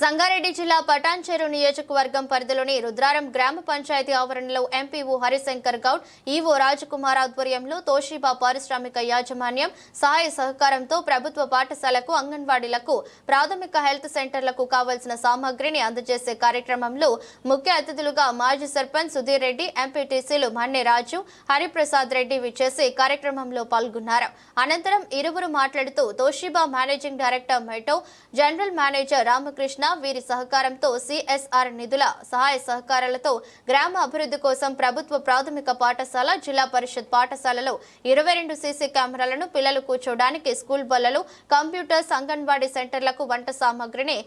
సంగారెడ్డి జిల్లా పటాన్చెరు నియోజకవర్గం పరిధిలోని రుద్రారం గ్రామ పంచాయతీ ఆవరణలో ఎంపీఓ హరిశంకర్ గౌడ్, ఈవో రాజకుమార్ ఆధ్వర్యంలో తోషిబా పారిశ్రామిక యాజమాన్యం సహాయ సహకారంతో ప్రభుత్వ పాఠశాలకు, అంగన్వాడీలకు, ప్రాథమిక హెల్త్ సెంటర్లకు కావాల్సిన సామాగ్రిని అందజేసే కార్యక్రమంలో ముఖ్య అతిథులుగా మాజీ సర్పంచ్ సుధీర్ రెడ్డి, ఎంపీటీసీలు మన్నె రాజు, హరిప్రసాద్ రెడ్డి విచ్చేసి కార్యక్రమంలో పాల్గొన్నారు. అనంతరం ఇరువురు మాట్లాడుతూ Toshiba managing director Mateo, general manager Ramakrishna వీరి సహకారంతో సిఎస్ఆర్ నిధుల సహాయ సహకారాలతో గ్రామ అభివృద్ధి కోసం ప్రభుత్వ ప్రాథమిక పాఠశాల, జిల్లా పరిషత్ పాఠశాలలో 22 సీసీ కెమెరాలను, పిల్లలు కూర్చోడానికి స్కూల్ బల్లలు, కంప్యూటర్స్, అంగన్వాడీ సెంటర్లకు వంట సామాగ్రిని,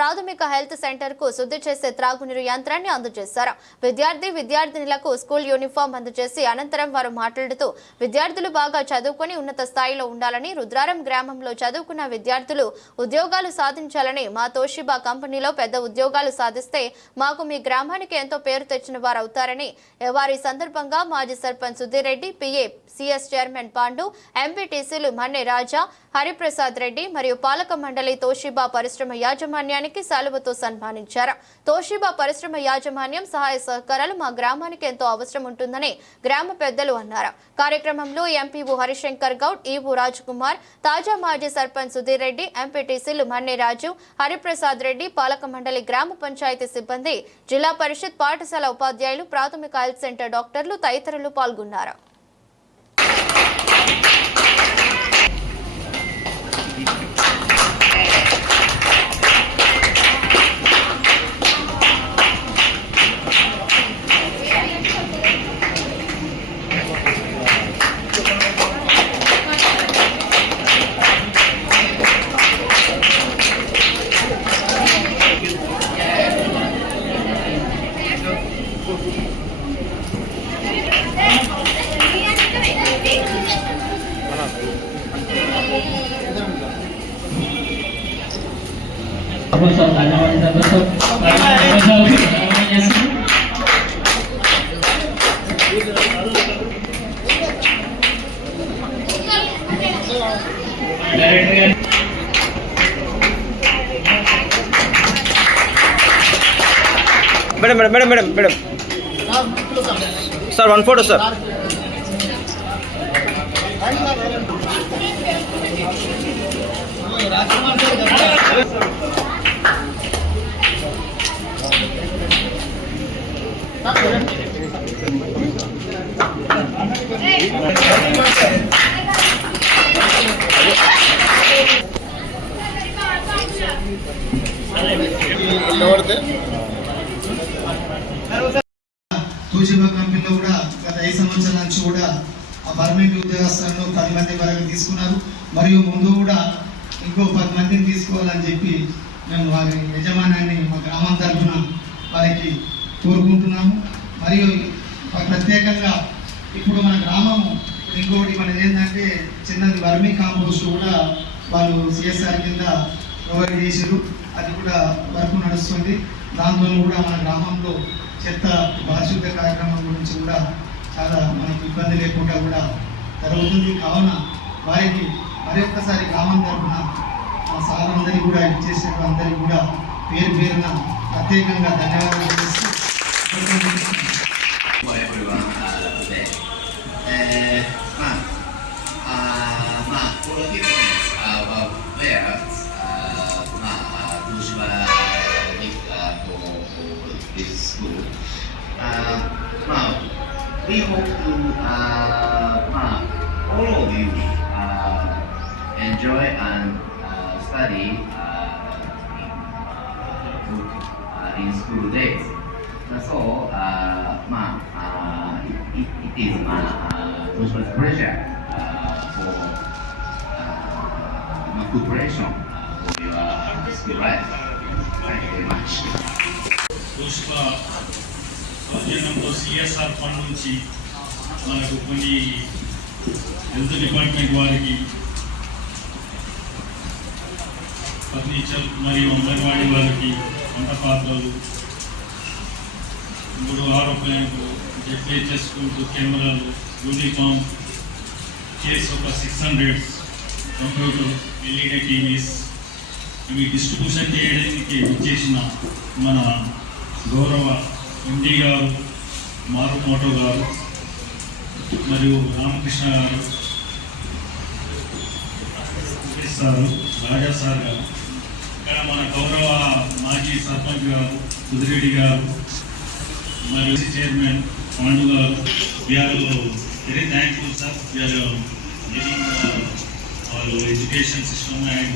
ప్రాథమిక హెల్త్ సెంటర్ కు శుద్ధి చేసే త్రాగునీరు యంత్రాన్ని అందజేశారు. విద్యార్థినులకు స్కూల్ యూనిఫామ్ అందజేసి అనంతరం వారు మాట్లాడుతూ విద్యార్థులు బాగా చదువుకొని ఉన్నత స్థాయిలో ఉండాలని, రుద్రారం గ్రామంలో చదువుకున్న విద్యార్థులు ఉద్యోగాలు సాధించాలని, మా తోషిబా కంపెనీలో పెద్ద ఉద్యోగాలు సాధిస్తే మాకు మీ గ్రామానికి ఎంతో పేరు తెచ్చిన వారు అవుతారని, వారి సందర్భంగా మాజీ sarpanch Sudheer Reddy, PA CS chairman Pandu, ఎంపీటీసీలు మన్నె రాజా, హరిప్రసాద్ రెడ్డి మరియు పాలక మండలి తోషిబా పరిశ్రమ యాజమాన్యానికి శాలువతో సన్మానించారు. తోషిబా పరిశ్రమ యాజమాన్యం సహాయ సహకారాలు మా గ్రామానికి ఎంతో అవసరం ఉంటుందని గ్రామ పెద్దలు అన్నారు. కార్యక్రమంలో ఎంపీఓ హరిశంకర్ గౌడ్, ఈవో రాజకుమార్, తాజా మాజీ సర్పంచ్ సుధీర్ రెడ్డి, ఎంపీటీసీలు మన్నె రాజు, హరిప్రసాద్ రెడ్డి, పాలక మండలి, గ్రామ పంచాయతీ సిబ్బంది, జిల్లా పరిషత్ పాఠశాల ఉపాధ్యాయులు, ప్రాథమిక హెల్త్ సెంటర్ డాక్టర్లు తదితరులు పాల్గొన్నారు. Madam sir 1 photo sir Toshiba కంపెనీలో కూడా గత 5 సంవత్సరాల నుంచి కూడా ఆ పర్మనెంట్ ఉద్యోగస్తులను 10 మంది వరకు తీసుకున్నారు. మరియు ముందు కూడా ఇంకో 10 మందిని తీసుకోవాలని చెప్పి మేము వారి యజమానాన్ని మా గ్రామం తరఫున వారికి కోరుకుంటున్నాము. మరియు ప్రత్యేకంగా ఇప్పుడు మన గ్రామము ఇంకోటి మనది ఏంటంటే చిన్నది వర్మీ కాంపోస్ట్ కూడా వాళ్ళు సిఎస్ఆర్ కింద ప్రొవైడ్ చేశారు. అది కూడా వర్క్ నడుస్తుంది. దాంతో కూడా మన గ్రామంలో చెత్త పారిశుద్ధ కార్యక్రమం గురించి కూడా చాలా మనకు ఇబ్బంది లేకుండా కూడా జరుగుతుంది. కావున వారికి మరి ఒక్కసారి గ్రామం తరఫున ఆ సార్ అందరికీ కూడా ఇచ్చేసే అందరికీ కూడా పేరు పేరున ప్రత్యేకంగా ధన్యవాదాలు చేస్తూ we hope to all of you enjoy and study in school days. So it is my pleasure for my cooperation for your school life. Thank you very much. అధ్యయనంలో సిఎస్ఆర్ ఫండ్ నుంచి మనకు కొన్ని హెల్త్ డిపార్ట్మెంట్ వారికి furniture మరియు అంగన్వాడీ వారికి వంట పాత్రలు, 3 ఆరోప్లేన్లు, ZPHS కెమెరాలు, యూనిఫామ్, కేసు ఒక 600 కంప్యూటర్, ఎల్ఈడి టీవీస్, ఇవి డిస్ట్రిబ్యూషన్ చేయడానికి వచ్చేసిన మన గౌరవ ఎండి గారు మారుమోటో గారు మరియు రామకృష్ణ గారు సారు రాజా సార్ గారు, ఇక్కడ మన గౌరవ మాజీ సర్పంచ్ గారు కుదిరెడ్డి గారు మరియు చైర్మన్ పాండు గారు, we are very thankful sir. We are giving our education system and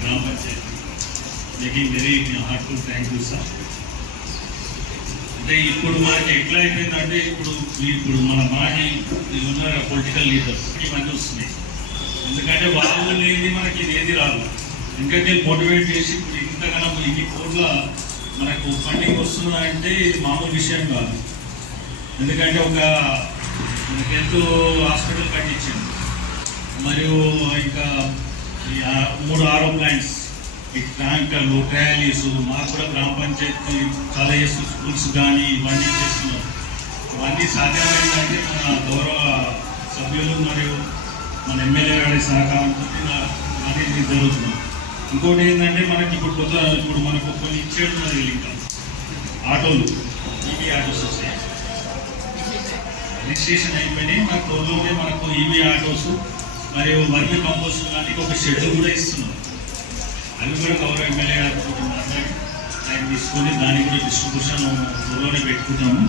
Gram Panchayat making very heartful thank you sir. అంటే ఇప్పుడు మనకి ఎట్లా అయిపోయిందంటే ఇప్పుడు మన బాడీ ఉన్న పొలిటికల్ లీడర్స్ ఇవన్నీ వస్తున్నాయి. ఎందుకంటే వాళ్ళు లేని మనకి ఇది ఏది రాదు. ఎందుకంటే మోటివేట్ చేసి ఇప్పుడు ఇంతగానో ఇన్ని కోట్ల మనకు ఫండింగ్ వస్తుందంటే ఇది మామూలు విషయం కాదు. ఎందుకంటే మనకి హెల్త్ హాస్పిటల్ కట్టించింది, మరియు ఇంకా 3 ఆరో ప్లాంట్స్, ట్యాంకర్లు, ట్రయాలీస్, మాకు కూడా గ్రామ పంచాయతీ కాలేజెస్, స్కూల్స్ కానీ ఇవన్నీ చేస్తున్నారు. ఇవన్నీ సాధ్యమైందంటే మన గౌరవ సభ్యులు మరియు మన ఎమ్మెల్యే గారి సహకారంతో అనేది జరుగుతుంది. ఇంకోటి ఏంటంటే మనకి ఇప్పుడు మనకు కొన్ని ఇచ్చేస్తున్నారు ఇంకా ఆటోలు, ఈవీ ఆటోస్ వస్తాయి. రిజిస్ట్రేషన్ అయిపోయినాయి. మన టోల్లోనే మనకు ఈవీ ఆటోస్ మరియు వర్మి కంపోస్ట్ లాంటి ఒక షెడ్ కూడా ఇస్తున్నారు. అవి కూడా గౌరవ ఎమ్మెల్యే గారితో మాట్లాడి ఆయన తీసుకొని దానికి కూడా డిస్ట్రిబ్యూషన్ త్వరలోనే పెట్టుకుంటాము.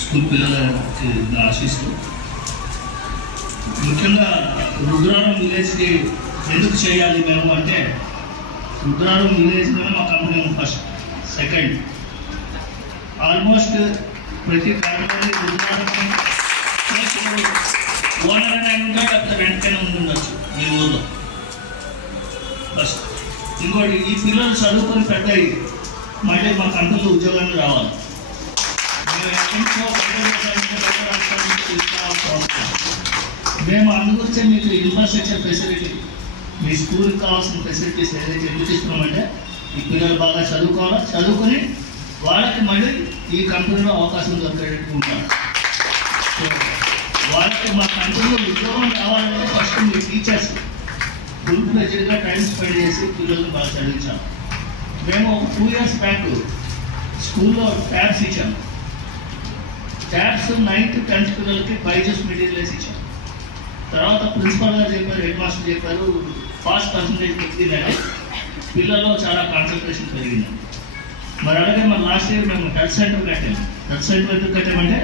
స్కూల్ పిల్లలకి ఆశిస్తూ ముఖ్యంగా రుద్రారం విలేజ్కి ఎందుకు చేయాలి మేము అంటే, రుద్రారం విలేజ్లోనే మా కంపెనీ ఫస్ట్, సెకండ్ ఆల్మోస్ట్ ప్రతి ఫ్యామిలీ రుద్రారం ఓనర్ అని ఆయన ఉంటాడు, లేకపోతే రెంట్కైనా ఉండొచ్చు మీ ఊళ్ళో ఫస్ట్. ఇంకోటి ఈ పిల్లలు చదువుకొని పెద్దయి మళ్ళీ మా కంపెనీలో ఉద్యోగాలు రావాలి. మేము అందుకొచ్చే మీకు ఇన్ఫ్రాస్ట్రక్చర్ ఫెసిలిటీ, మీ స్కూల్కి కావాల్సిన ఫెసిలిటీస్ ఏదైతే ఎందుకు ఇస్తున్నామంటే ఈ పిల్లలు బాగా చదువుకోవాలి, చదువుకొని వాళ్ళకి మళ్ళీ ఈ కంపెనీలో అవకాశం దొరికేటట్టు ఉంటారు. సో వాళ్ళకి మా కంపెనీలో ఉద్యోగం రావాలంటే ఫస్ట్ మీ టీచర్స్ ఫుల్ ఫ్లెడ్జ్డ్గా టైం స్పెండ్ చేసి పిల్లల్ని బాగా చదివించాలి. మేము 2 years బ్యాక్ స్కూల్లో ట్యాబ్స్ ఇచ్చాం. ట్యాబ్స్ 9th 10th పిల్లలకి బైజూస్ మెటీరియల్స్ ఇచ్చాం. తర్వాత ప్రిన్సిపల్ గారు చెప్పారు, హెడ్ మాస్టర్ చెప్పారు, పాస్ పర్సంటేజ్ పెరిగిందంటే పిల్లల్లో చాలా కాన్సన్ట్రేషన్ పెరిగింది. మరి అలాగే మన లాస్ట్ ఇయర్ మేము హెల్త్ సెంటర్ కట్టాము. హెల్త్ సెంటర్ ఎందుకు కట్టామంటే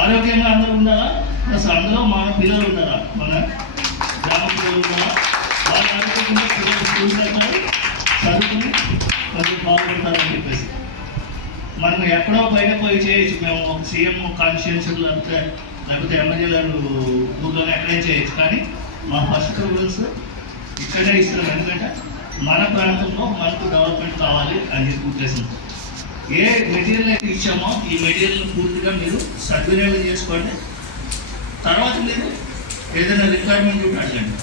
ఆరోగ్యంగా అందరూ ఉండాలా, ప్లస్ అందులో మన పిల్లలు ఉండాలా, మన గ్రామ పిల్లలు ఉండాలా, వాళ్ళ ఆరోగ్యంగా పిల్లలు స్కూల్కి వెళ్తారు, చదువుకుని కొంచెం బాగుంటారని చెప్పేసి మనం ఎక్కడో బయట పోయి చేయొచ్చు. మేము సీఎం కాన్స్టిట్యూన్సీ లేకపోతే ఎమ్మెల్యేల ఊళ్ళోనే ఎక్కడైనా చేయొచ్చు. కానీ మా ఫస్ట్ రూల్స్ ఇక్కడే ఇస్తున్నాం. ఎందుకంటే మన ప్రాంతంలో మనకు డెవలప్మెంట్ కావాలి అని చెప్పి ఉద్దేశంతో ఏ మెటీరియల్ అయితే ఇచ్చామో ఈ మెటీరియల్ని పూర్తిగా మీరు సద్వినియోగం చేసుకోండి. తర్వాత మీరు ఏదైనా రిక్వైర్మెంట్ ఉంటే అడగండి.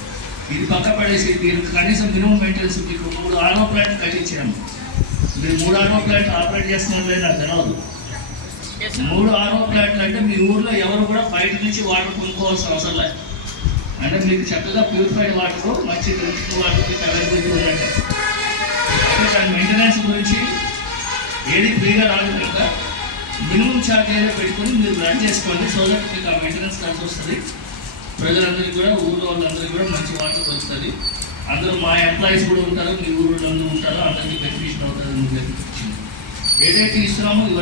ఇది పక్క పడేసి దీనికి కనీసం మినిమం మెయింటెనెన్స్ మీకు 3 ఆర్ఓ ప్లాంట్ కట్టించాము. మీరు 3 ఆర్ఓ ప్లాంట్ ఆపరేట్ చేస్తున్నారు లేదు నాకు తెలియదు. 3 ఆర్ఓ ప్లాంట్లు అంటే మీ ఊళ్ళో ఎవరు కూడా బయట నుంచి వాటర్ కొనుక్కోవాల్సిన అవసరం లేదు. అంటే మీకు చక్కగా ప్యూరిఫైడ్ వాటర్, మంచి డ్రింకింగ్ వాటర్ మీకు అవైలబిలిటీ ఉన్నట్టే. అంటే దాని మెయింటెనెన్స్ గురించి ఏది ఫ్రీగా రాదు కనుక మినిమం ఛార్జ్ ఏదో పెట్టుకొని మీరు రన్ చేసుకోండి. సో దట్ మీకు ఆ మెయింటెనెన్స్ కలిసి వస్తుంది. ప్రజలందరికీ కూడా ఊళ్ళో వాళ్ళందరికీ కూడా మంచి వాటర్ దొరుకుతుంది. అందరూ మా ఎంప్లాయీస్ కూడా ఉంటారు, మీ ఊళ్ళో అందరూ ఉంటారు, అందరికీ బెనిఫిషన్ అవుతుంది. ఏదైతే ఇస్తున్నామో ఇవన్నీ